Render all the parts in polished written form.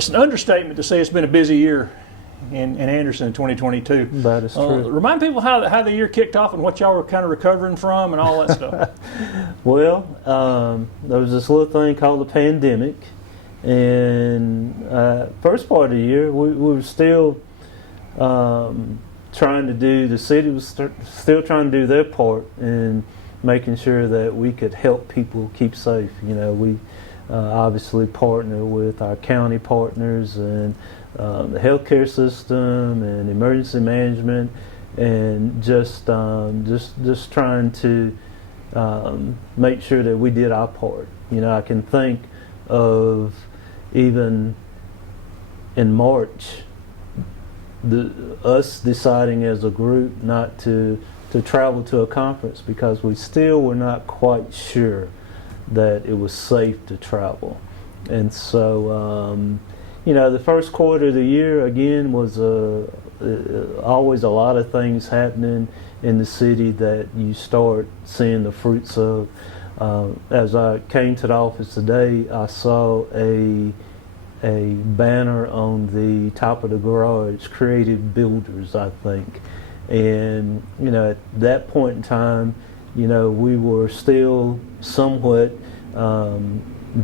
it's an understatement to say it's been a busy year in Anderson in 2022. That is true. Remind people how the year kicked off and what y'all were kind of recovering from and all that stuff. Well, there was this little thing called the pandemic, and first part of the year we were still trying to do. The city was still trying to do their part in making sure that we could help people keep safe. You know, we obviously partner with our county partners and the healthcare system and emergency management, and just trying to make sure that we did our part. You know, I can think of even in March, us deciding as a group not to travel to a conference because we still were not quite sure that it was safe to travel. And so, you know, the first quarter of the year, again, was always a lot of things happening in the city that you start seeing the fruits of. As I came to the office today, I saw a banner on the top of the garage, Creative Builders, I think. And, you know, at that point in time, you know, we were still somewhat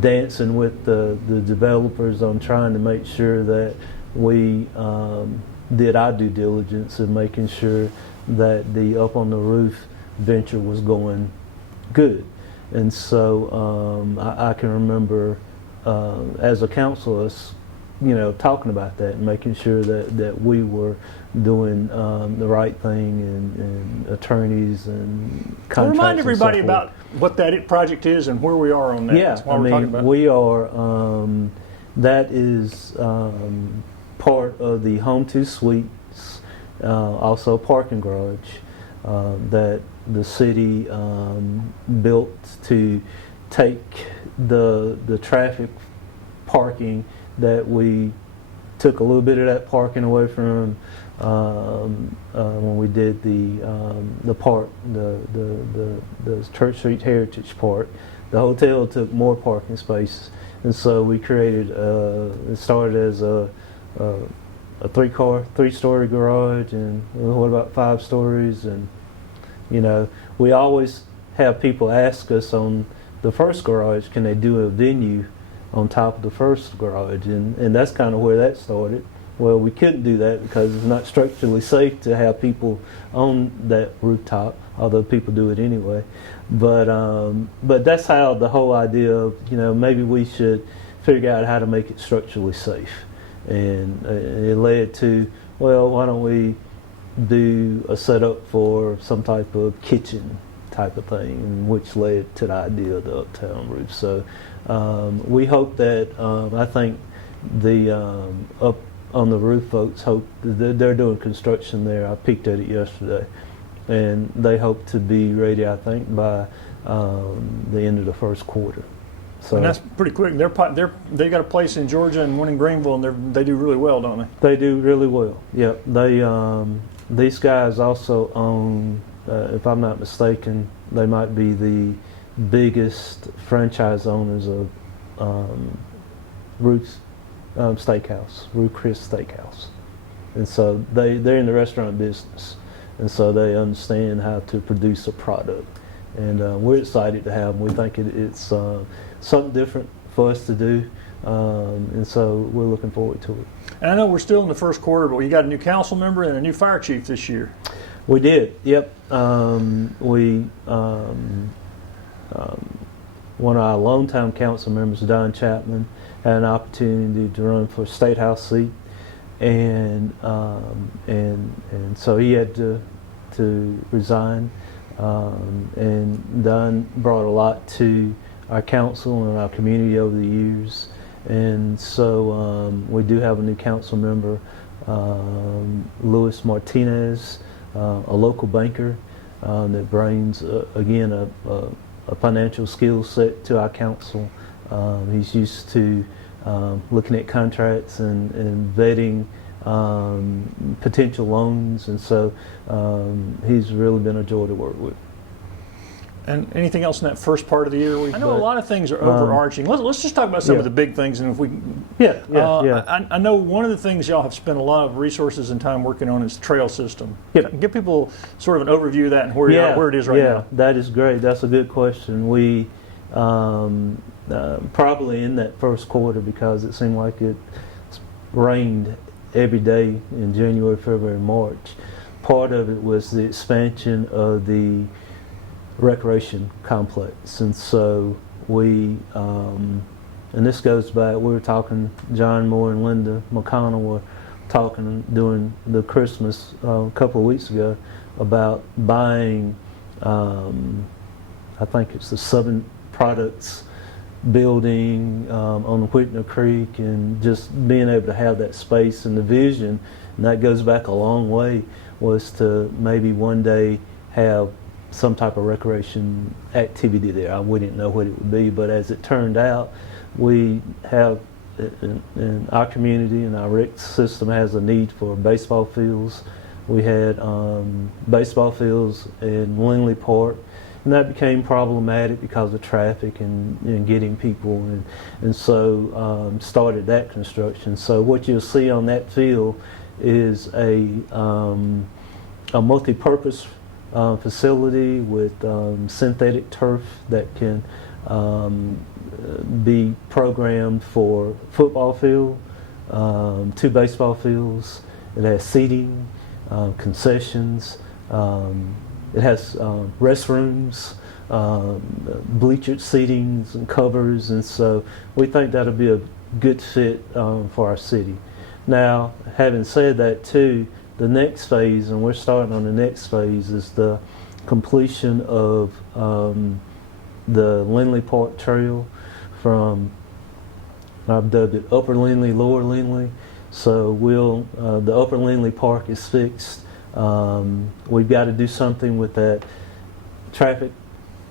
dancing with the developers on trying to make sure that we did our due diligence in making sure that the up on the roof venture was going good. And so I can remember as a council, us, you know, talking about that and making sure that we were doing the right thing, and attorneys and contracts. Remind everybody about what that project is and where we are on that. Yeah, That's why we're talking about. We are. That is part of the Home 2 Suites, also a parking garage that the city built to take the traffic parking that we took a little bit of that parking away from when we did the park, the Church Street Heritage Park. The hotel took more parking spaces, and so we created. It started as a three-story garage, and what about 5 stories? And you know, we always have people ask us on the first garage, can they do a venue on top of the first garage? And that's kind of where that started. Well, we couldn't do that because it's not structurally safe to have people on that rooftop, although people do it anyway. But that's how the whole idea of, you know, maybe we should figure out how to make it structurally safe. And it led to, well, why don't we do a setup for some type of kitchen type of thing, which led to the idea of the uptown roof. So we hope that, I think the up on the roof folks hope that they're doing construction there. I peeked at it yesterday, and they hope to be ready, I think, by the end of the first quarter. So, and that's pretty quick. They got a place in Georgia and one in Greenville, and they do really well, don't they? They do really well. Yep. They these guys also own, if I'm not mistaken, they might be the biggest franchise owners of Ruth's Steakhouse, Ruth Chris Steakhouse, and so they're in the restaurant business, and so they understand how to produce a product, and we're excited to have them. We think it's something different for us to do, and so we're looking forward to it. And I know we're still in the first quarter, but you got a new council member and a new fire chief this year. We did, yep. One of our longtime council members, Don Chapman, had an opportunity to run for a state house seat, and so he had to resign. And Don brought a lot to our council and our community over the years, and so we do have a new council member, Luis Martinez, a local banker that brings again a financial skill set to our council. He's used to looking at contracts and vetting potential loans, and so he's really been a joy to work with. And anything else in that first part of the year? I know a But, lot of things are overarching. Let's just talk about some yeah. of the big things, and if we, Yeah, I know one of the things y'all have spent a lot of resources and time working on is the trail system. Yep. Give people sort of an overview of that and where you are, where it is right now. That is great. That's a good question. We probably in that first quarter, because it seemed like it rained every day in January, February, March. Part of it was the expansion of the recreation complex, and so we and this goes back, we were talking, John Moore and Linda McConnell were talking during the Christmas a couple of weeks ago about buying I think it's the Southern Products building on the Whitner Creek, and just being able to have that space, and the vision, and that goes back a long way, was to maybe one day have some type of recreation activity there. We didn't know what it would be, but as it turned out, we have in our community, and our rec system has a need for baseball fields. We had baseball fields in Langley Park, and that became problematic because of traffic and getting people, and so started that construction. So what you'll see on that field is a multi-purpose facility with synthetic turf that can be programmed for football field, 2 baseball fields. It has seating, concessions. It has restrooms, bleachered seatings and covers, and so we think that'll be a good fit for our city. Now, having said that too, the next phase, and we're starting on the next phase, is the completion of the Lindley Park Trail from, I've dubbed it Upper Lindley, Lower Lindley. So the Upper Lindley Park is fixed. We've got to do something with that traffic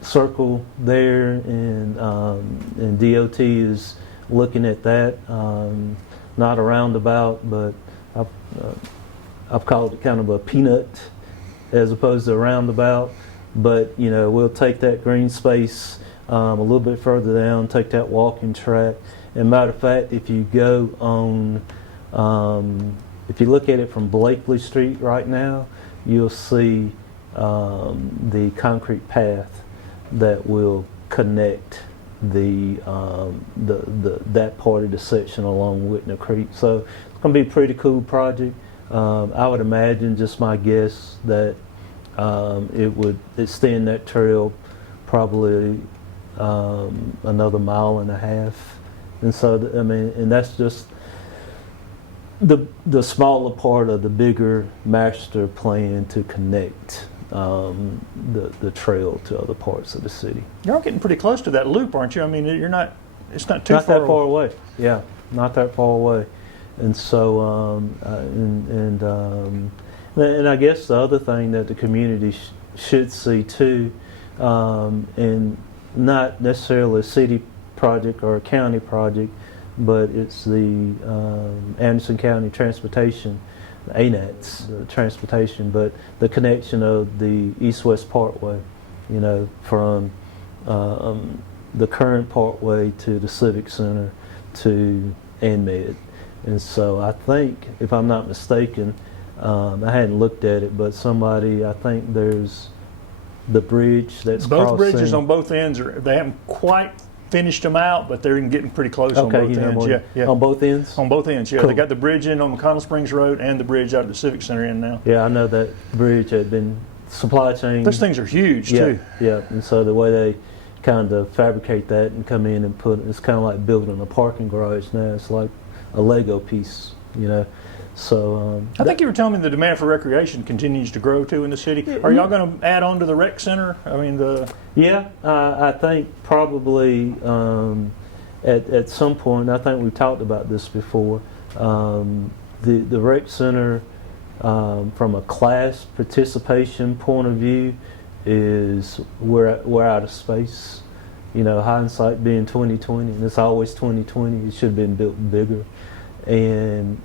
circle there, and DOT is looking at that. Not a roundabout, but I've called it kind of a peanut as opposed to a roundabout. But we'll take that green space a little bit further down, take that walking track. And matter of fact, if you go on, if you look at it from Blakely Street right now, you'll see the concrete path that will connect that part of the section along Whitner Creek. So it's going to be a pretty cool project. I would imagine, just my guess, that it would extend that trail probably another 1.5 miles. And so, and that's just the smaller part of the bigger master plan to connect the trail to other parts of the city. You're getting pretty close to that loop, aren't you? I mean, you're not. It's not too not far that far away. Yeah, not that far away. And so, and I guess the other thing that the community should see too, and not necessarily a city project or a county project, but it's the Anderson County Transportation, ANATS transportation, but the connection of the East-West Parkway, from the current Parkway to the Civic Center to ANMED. And so I think, if I'm not mistaken, I hadn't looked at it, but I think there's the bridge that's both crossing. Bridges on both ends they haven't quite finished them out, but they're getting pretty close on both ends. Yeah. On both ends? On both ends, yeah. Cool. They got the bridge in on McConnell Springs Road and the bridge out at the Civic Center in now. Yeah, I know that bridge had been supply chain. Those things are huge too. Yeah, and so the way they kind of fabricate that and come in and it's kind of like building a parking garage now. It's like a Lego piece, So I think you were telling me the demand for recreation continues to grow too in the city. Are y'all going to add on to the rec center? I mean, I think probably at some point. I think we've talked about this before. The rec center, from a class participation point of view, is we're out of space. Hindsight being 2020, and it's always 2020. It should have been built bigger. And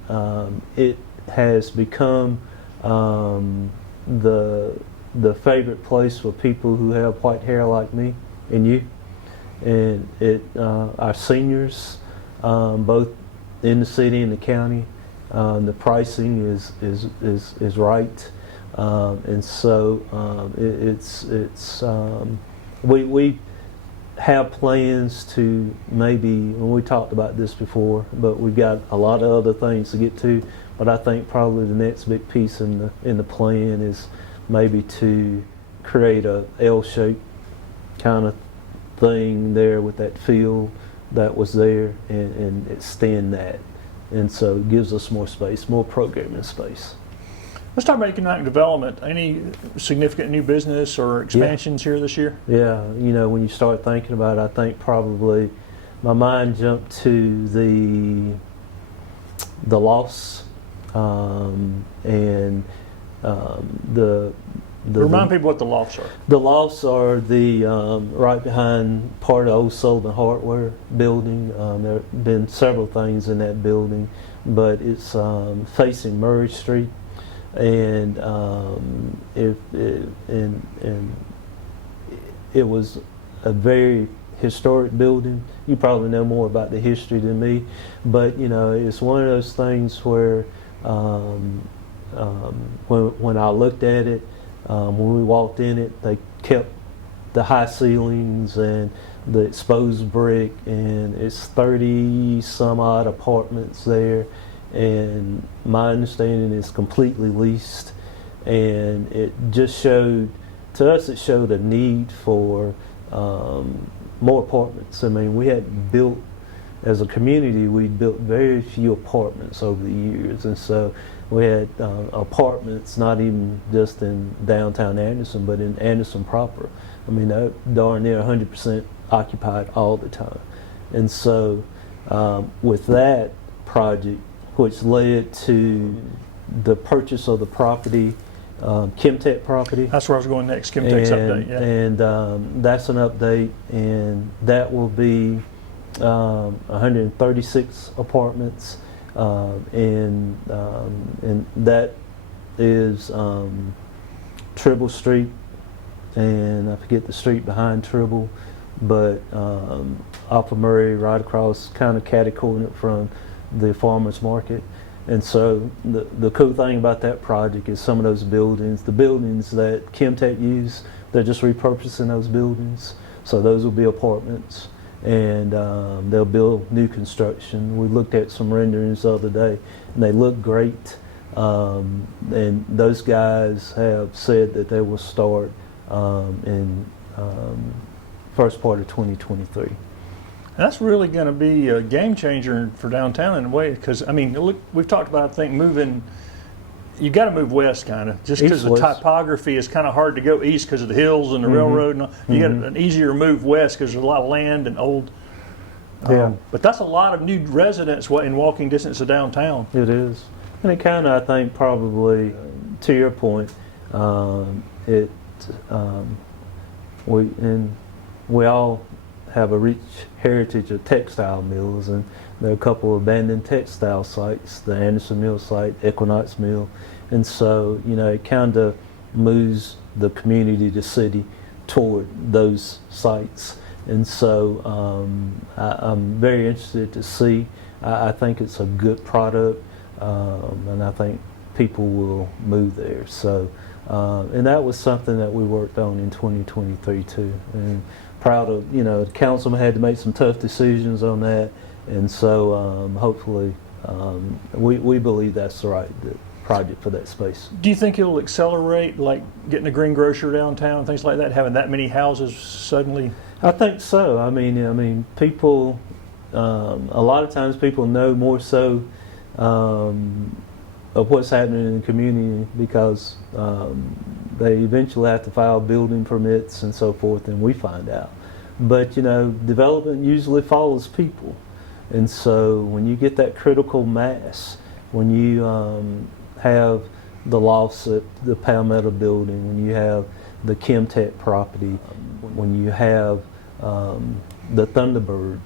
it has become the the favorite place for people who have white hair like me and you. And our seniors, both in the city and the county, the pricing is right, and so we have plans to maybe, and we talked about this before, but we've got a lot of other things to get to. But I think probably the next big piece in the plan is maybe to create a L-shaped kind of thing there with that field that was there, and extend that, and so it gives us more space, more programming space. Let's talk about economic development. Any significant new business or expansions here this year? Yeah, you know, when you start thinking about it, I think probably my mind jumped to the loss, and the Remind people what the lofts are. The lofts are the right behind part of Old Sullivan Hardware building. There have been several things in that building, but it's facing Murray Street, and it was a very historic building. You probably know more about the history than me, but you know, it's one of those things where when I looked at it, when we walked in it, they kept the high ceilings and the exposed brick, and it's 30 some odd apartments there, and my understanding is completely leased, and it just showed, to us it showed a need for more apartments. I mean, we had built, as a community, we built very few apartments over the years, and so we had apartments not even just in downtown Anderson, but in Anderson proper. I mean, they're darn near 100% occupied all the time. And so with that project, which led to the purchase of the property, Chemtech property. That's where I was going next, Chemtech's update. Yeah. And that's an update, and that will be 136 apartments. And that is Tribble Street, and I forget the street behind Tribble, but off of Murray, right across, kind of catty-cornered from the farmers market. And so the cool thing about that project is some of those buildings, the buildings that Chemtech use, they're just repurposing those buildings. So those will be apartments, and they'll build new construction. We looked at some renderings the other day, and they look great. And those guys have said that they will start in first part of 2023. That's really going to be a game changer for downtown in a way, because I mean, look, we've talked about, I think, moving. You got to move west, kind of, just because the topography is kind of hard to go east because of the hills and the railroad. And all. You got an easier move west because there's a lot of land and old. But that's a lot of new residents in walking distance of downtown. It is, and it kind of, I think, probably to your point, we all have a rich heritage of textile mills, and there are a couple of abandoned textile sites, the Anderson Mill site, Equinox Mill, and so, you know, it kind of moves the community, the city, toward those sites. And so I'm very interested to see. I think it's a good product, and I think people will move there. So, and that was something that we worked on in 2023 too. And proud of, you know, the councilman had to make some tough decisions on that, and so hopefully we believe that's the right project for that space. Do you think it'll accelerate, like getting a green grocer downtown and things like that, having that many houses suddenly? I think so. I mean, people. A lot of times, people know more so of what's happening in the community because they eventually have to file building permits and so forth, and we find out. But you know, development usually follows people, and so when you get that critical mass, when you have the loss at the Palmetto building, when you have the Chemtech property, when you have the Thunderbird,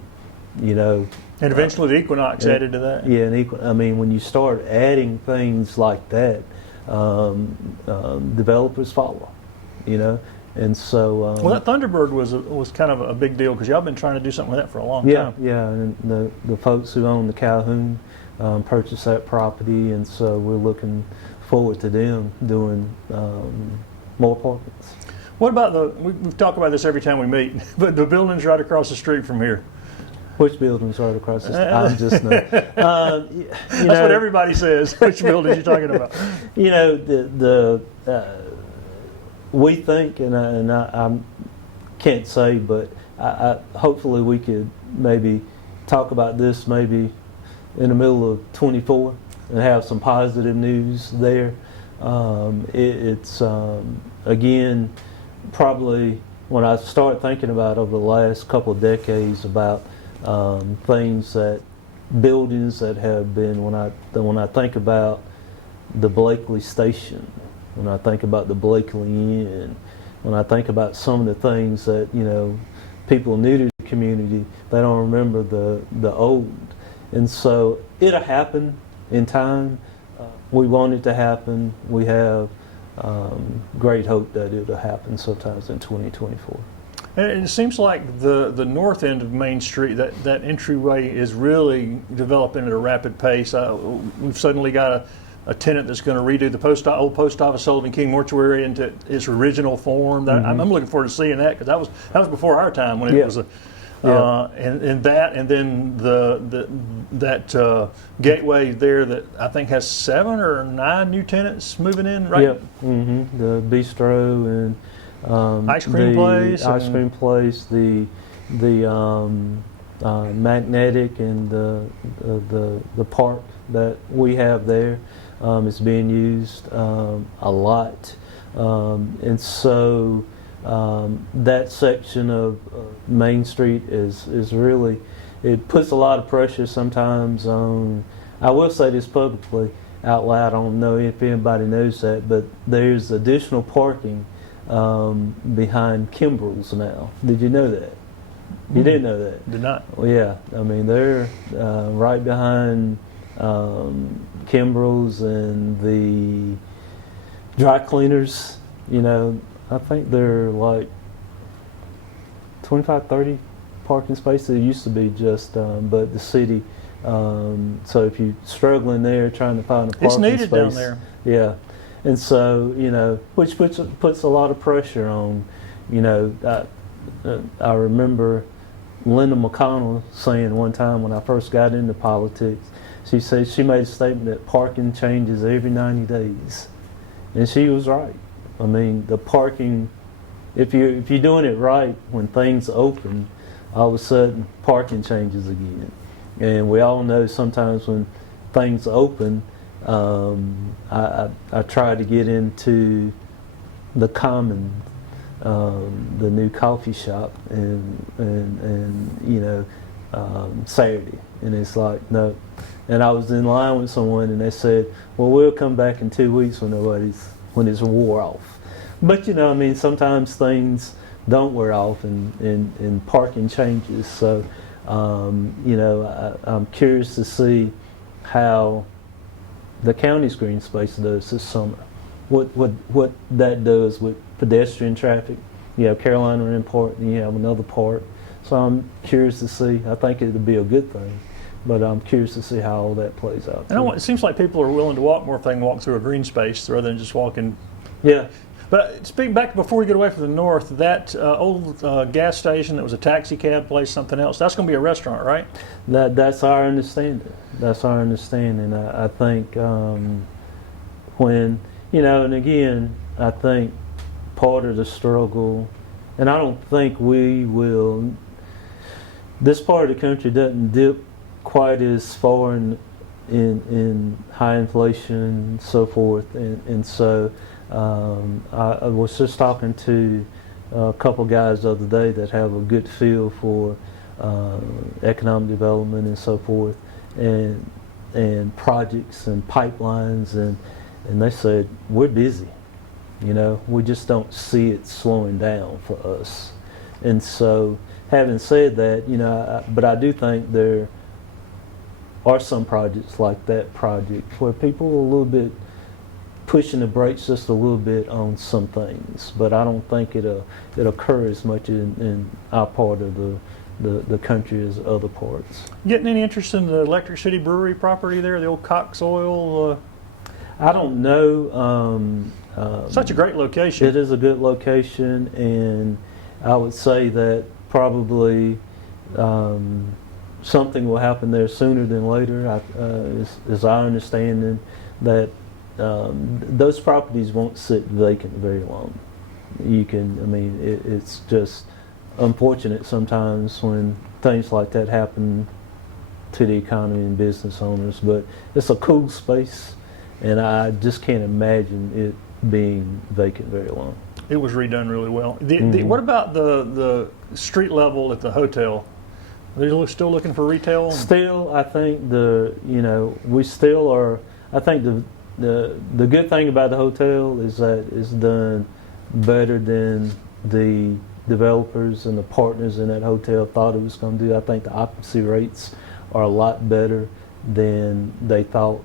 you know. And eventually the Equinox added to that. Yeah, I mean, when you start adding things like that, developers follow. you know. And so, well, that Thunderbird was kind of a big deal because y'all been trying to do something with that for a long time. Yeah, and the folks who own the Calhoun purchased that property, and so we're looking forward to them doing more apartments. What about we've talked about this every time we meet, but the building's right across the street from here. Which building's right across the street? I'm just not. That's what everybody says. Which building are you talking about? You know, we think, and I can't say, but I hopefully we could maybe talk about this maybe in the middle of 24 and have some positive news there. It's again, probably when I start thinking about over the last couple of decades about things buildings that have been, when I think about the Blakely Station, when I think about the Blakely Inn, when I think about some of the things that, you know, people new to the community, they don't remember the old. And so it'll happen in time. We want it to happen. We have great hope that it'll happen sometimes in 2024. And it seems like the north end of Main Street, that entryway is really developing at a rapid pace. We've suddenly got a tenant that's going to redo the old post office Sullivan King mortuary into its original form. I'm looking forward to seeing that because that was before our time when it was and then that gateway there that I think has 7 or 9 new tenants moving in, right? Yep. The bistro and ice cream place, the magnetic and the park that we have there is being used a lot, and so that section of Main Street is really, it puts a lot of pressure sometimes on. I will say this publicly out loud. I don't know if anybody knows that, but there's additional parking behind Kimbrell's now. Did you know that? You didn't know that? Did not. Well, yeah. I mean, they're right behind Kimbrell's and the dry cleaners. You know, I think they're like 25, 30 parking spaces. It used to be just, but the city. So if you're struggling there trying to find a parking space, it's needed down there. Yeah. And so, you know, which puts a lot of pressure on, you know, I remember Linda McConnell saying one time when I first got into politics, she said she made a statement that parking changes every 90 days. And she was right. I mean, the parking, if you're doing it right, when things open, all of a sudden parking changes again. And we all know sometimes when things open, I try to get into the Common, the new coffee shop, and you know, Saturday, and it's like no. And I was in line with someone, and they said, "Well, we'll come back in 2 weeks when it's wore off." But you know, I mean, sometimes things don't wear off, and parking changes. So, you know, I'm curious to see how the county's green space does this summer. What that does with pedestrian traffic. You have Carolina Rim Park, and you have another park. So I'm curious to see. I think it'll be a good thing, but I'm curious to see how all that plays out. And it seems like people are willing to walk more if they can walk through a green space rather than just walking. Yeah. But speaking back before we get away from the north, that old gas station that was a taxi cab place, something else, that's going to be a restaurant, right? That's our understanding. That's our understanding. I think when, you know, and again, I think part of the struggle, and I don't think this part of the country doesn't dip quite as far in high inflation and so forth, and so I was just talking to a couple guys the other day that have a good feel for economic development and so forth, and projects and pipelines, and they said we're busy. You know, we just don't see it slowing down for us. And so, having said that, you know, but I do think there are some projects like that project where people are a little bit pushing the brakes just a little bit on some things, but I don't think it'll occur as much in our part of the country as other parts. Getting any interest in the Electric City Brewery property there, the old Cox Oil? I don't know. Such a great location. It is a good location, and I would say that probably something will happen there sooner than later. Is our understanding that those properties won't sit vacant very long. It's just unfortunate sometimes when things like that happen to the economy and business owners, but it's a cool space, and I just can't imagine it being vacant very long. It was redone really well. What about the street level at the hotel? Are they still looking for retail? Still, I think we still are. I think the good thing about the hotel is that it's done better than the developers and the partners in that hotel thought it was going to do. I think the occupancy rates are a lot better than they thought.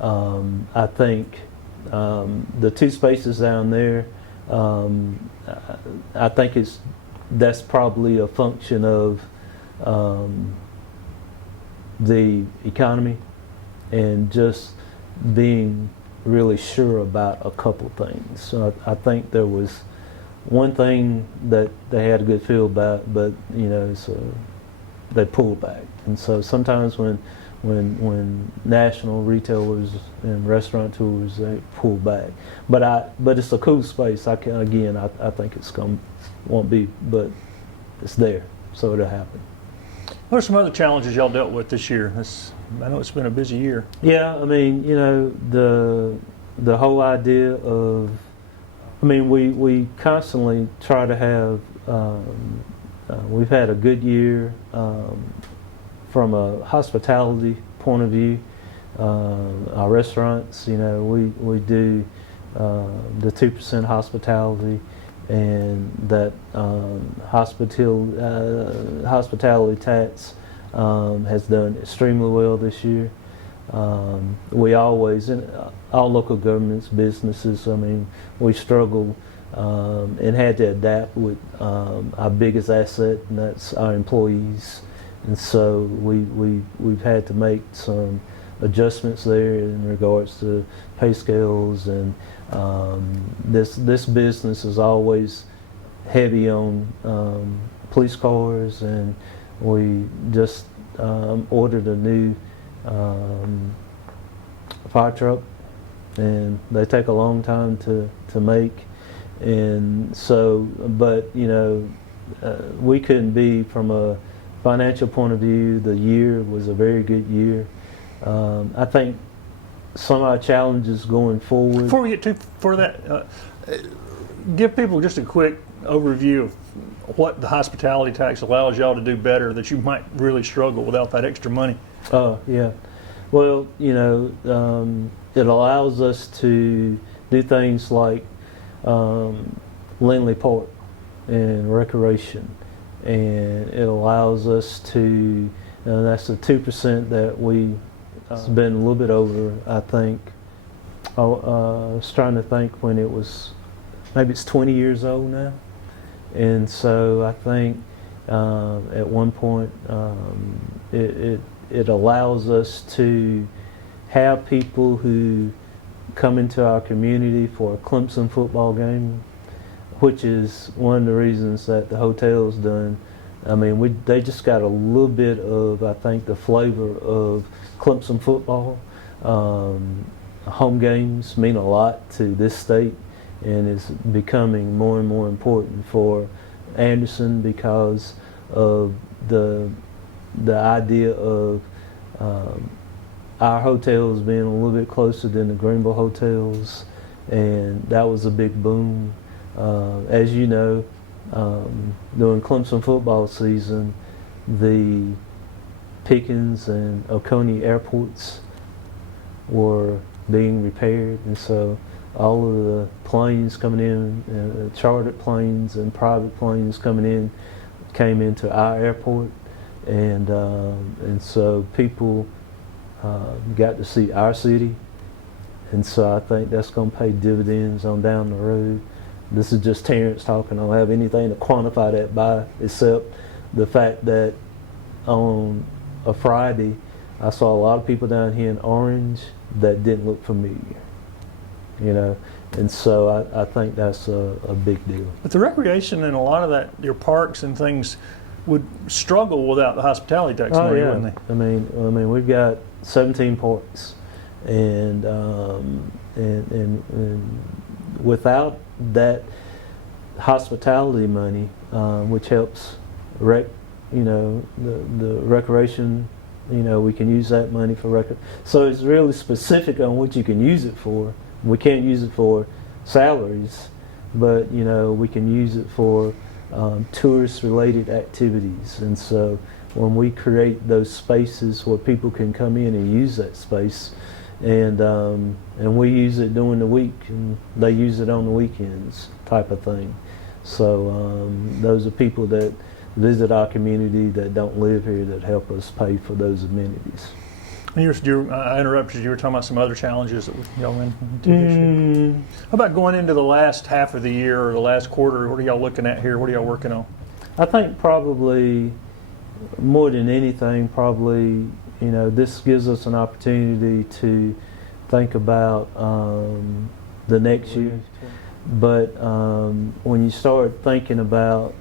I think the two spaces down there, I think that's probably a function of the economy and just being really sure about a couple things. So I think there was one thing that they had a good feel about, but so they pulled back. And so sometimes when national retailers and restaurateurs, they pull back. But it's a cool space. I think won't be, but it's there, so it'll happen. What are some other challenges y'all dealt with this year? I know it's been a busy year. Yeah, the whole idea of, we constantly try to have, we've had a good year from a hospitality point of view. Our restaurants, we do the 2% hospitality, and that hospitality tax has done extremely well this year. We always, in all local governments, businesses, we struggle and had to adapt with our biggest asset, and that's our employees. And so we've had to make some adjustments there in regards to pay scales, and this business is always heavy on police cars, and we just ordered a new fire truck, and they take a long time to make. And so, but we couldn't be, from a financial point of view, the year was a very good year. I think some of our challenges going forward. Before we get too for that, give people just a quick overview of what the hospitality tax allows y'all to do better that you might really struggle without that extra money. Yeah. Well, it allows us to do things like Lindley Park and recreation, and it allows us to, that's the 2% that we, it's been a little bit over, I think. I was trying to think when it was, maybe it's 20 years old now. And so I think at one point it allows us to have people who come into our community for a Clemson football game, which is one of the reasons that the hotel's done. They just got a little bit of, I think, the flavor of Clemson football. Home games mean a lot to this state, and it's becoming more and more important for Anderson because of the idea of our hotels being a little bit closer than the Greenville hotels, and that was a big boom. As you know, during Clemson football season, the Pickens and Oconee airports were being repaired, and so all of the planes coming in, chartered planes and private planes coming in, came into our airport, and so people got to see our city, And so I think that's going to pay dividends on down the road. This is just Terence talking. I don't have anything to quantify that by except the fact that on a Friday, I saw a lot of people down here in Orange that didn't look familiar, you know, and so I think that's a big deal. But the recreation and a lot of that, your parks and things, would struggle without the hospitality tax money, wouldn't they? I mean, we've got 17 parks, and without that hospitality money, which helps the recreation, we can use that money for so it's really specific on what you can use it for. We can't use it for salaries, but we can use it for tourist related activities. And so when we create those spaces where people can come in and use that space, and we use it during the week and they use it on the weekends type of thing. So those are people that visit our community that don't live here that help us pay for those amenities. I interrupted you. You were talking about some other challenges that y'all went into this year. How about going into the last half of the year or the last quarter? What are y'all looking at here? What are y'all working on? I think probably more than anything, this gives us an opportunity to think about the next year. But when you start thinking about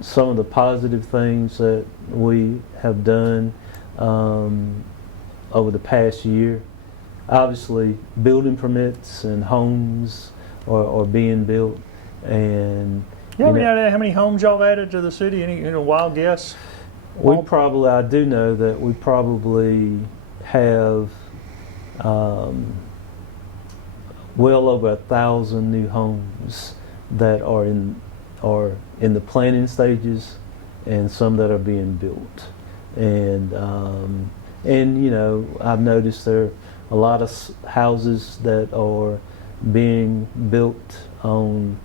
some of the positive things that we have done over the past year, obviously building permits and homes are being built. And how many homes y'all have added to the city? Any wild guess? I do know that we probably have well over 1,000 new homes that are in the planning stages, and some that are being built. And I've noticed there are a lot of houses that are being built on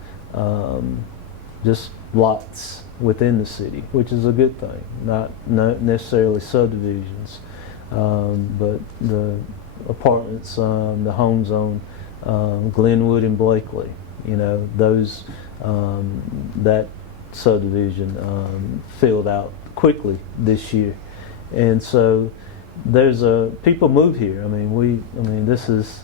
just lots within the city, which is a good thing. Not necessarily subdivisions, but the apartments, the homes on Glenwood and Blakely. Those that subdivision filled out quickly this year, and so there's people move here. This is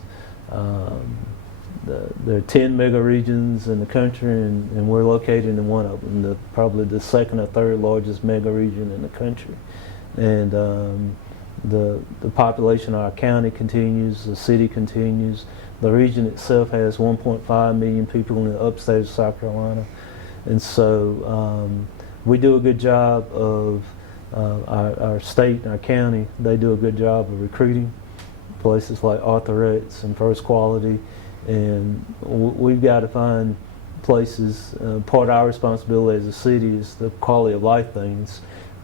there are 10 mega regions in the country, and we're located in one of them, probably the second or third largest mega region in the country. And the population of our county continues, the city continues. The region itself has 1.5 million people in the upstate of South Carolina. And so we do a good job of, our state and our county, they do a good job of recruiting places like Arthur-X and First Quality. And we've got to find places, part of our responsibility as a city is the quality of life things,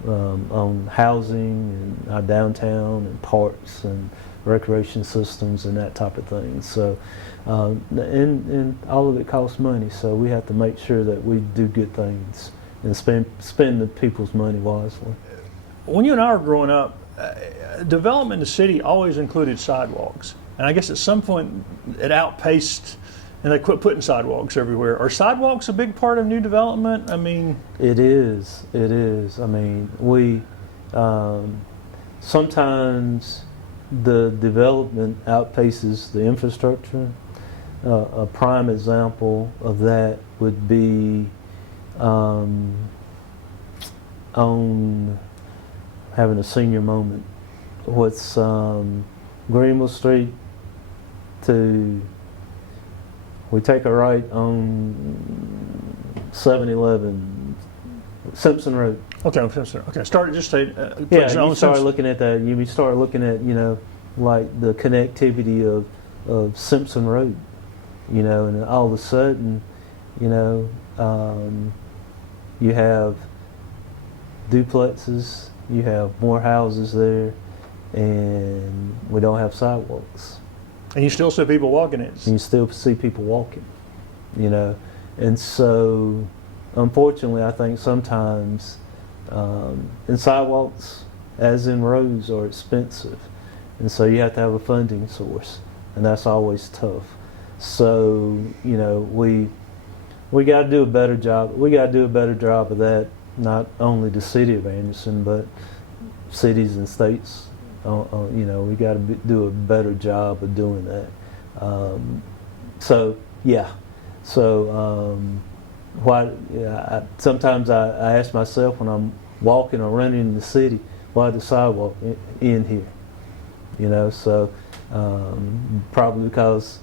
on housing and our downtown and parks and recreation systems and that type of thing. So, and all of it costs money, so we have to make sure that we do good things and spend the people's money wisely. When you and I were growing up, development in the city always included sidewalks. And I guess at some point it outpaced, and they quit putting sidewalks everywhere. Are sidewalks a big part of new development? It is. We sometimes the development outpaces the infrastructure. A prime example of that would be on having a senior moment. What's Greenville Street we take a right on 711 Simpson Road. Okay, Simpson. Okay, started just say. You start looking at that. You start looking at like the connectivity of Simpson Road, and all of a sudden, you have duplexes, you have more houses there, and we don't have sidewalks. And you still see people walking it. And you still see people walking, And so, unfortunately, I think sometimes, and sidewalks, as in roads, are expensive. and so you have to have a funding source, and that's always tough. So we got to do a better job. We got to do a better job of that. Not only the city of Anderson, but cities and states. We got to do a better job of doing that. Sometimes I ask myself when I'm walking or running in the city, why the sidewalk in here? Probably because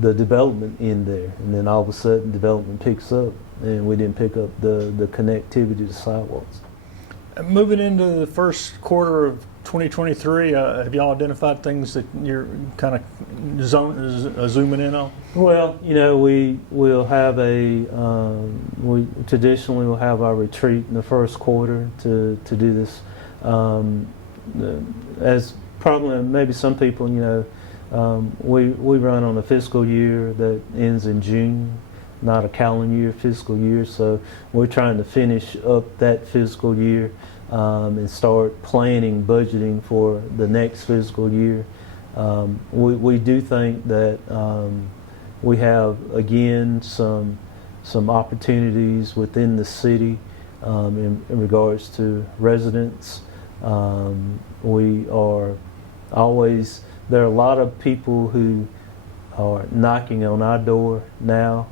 the development in there, and then all of a sudden development picks up, and we didn't pick up the connectivity to sidewalks. Moving into the first quarter of 2023, have y'all identified things that you're kind of zooming in on? Well, we will have we traditionally will have our retreat in the first quarter to do this. As probably maybe some people, we run on a fiscal year that ends in June, not a calendar year, fiscal year. So we're trying to finish up that fiscal year and start planning, budgeting for the next fiscal year. We do think that we have, again, some opportunities within the city in regards to residents. We are always, there are a lot of people who are knocking on our door now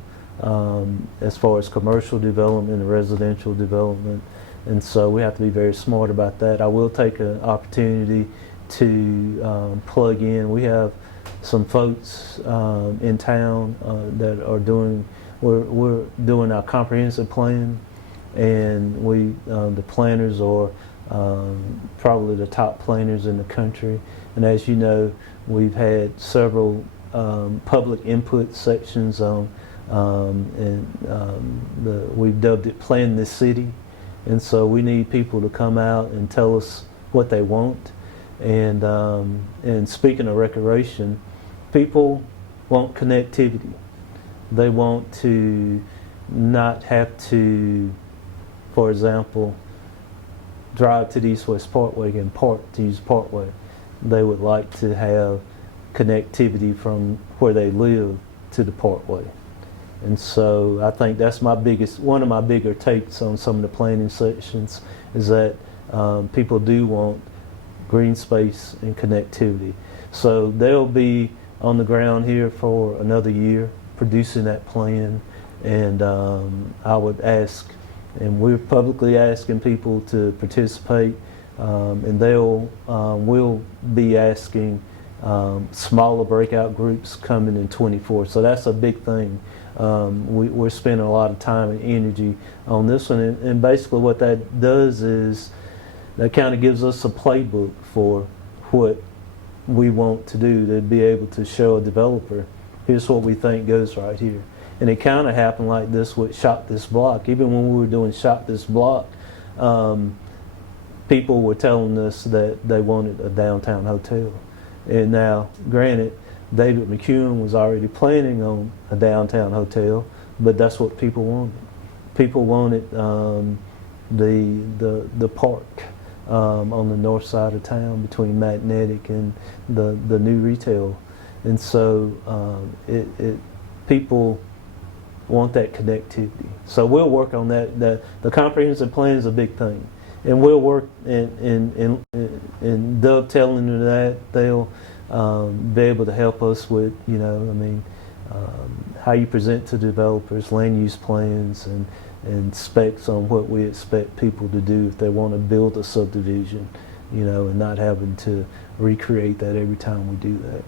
as far as commercial development and residential development, and so we have to be very smart about that. I will take an opportunity to plug in. We have some folks in town that are we're doing our comprehensive plan, and the planners are probably the top planners in the country. And as you know, we've had several public input sections on, we've dubbed it Plan This City. And so we need people to come out and tell us what they want. And speaking of recreation, people want connectivity. They want to not have to, for example, drive to the East-West Parkway and park to use Parkway. They would like to have connectivity from where they live to the Parkway. And so I think that's one of my bigger takes on some of the planning sections is that people do want green space and connectivity. So they'll be on the ground here for another year producing that plan, and I would ask, and we're publicly asking people to participate, and we'll be asking smaller breakout groups coming in 24. So that's a big thing. We're spending a lot of time and energy on this one, and basically what that does is that kind of gives us a playbook for what we want to do, to be able to show a developer, here's what we think goes right here. And it kind of happened like this with Shop This Block. Even when we were doing Shop This Block, people were telling us that they wanted a downtown hotel. And now, granted, David McEwen was already planning on a downtown hotel, but that's what people wanted. People wanted the park on the north side of town between Magnetic and the new retail, and so people want that connectivity. So we'll work on that. The comprehensive plan is a big thing, and we'll work in dovetailing into that. They'll be able to help us with, how you present to developers, land use plans, and specs on what we expect people to do if they want to build a subdivision, and not having to recreate that every time we do that.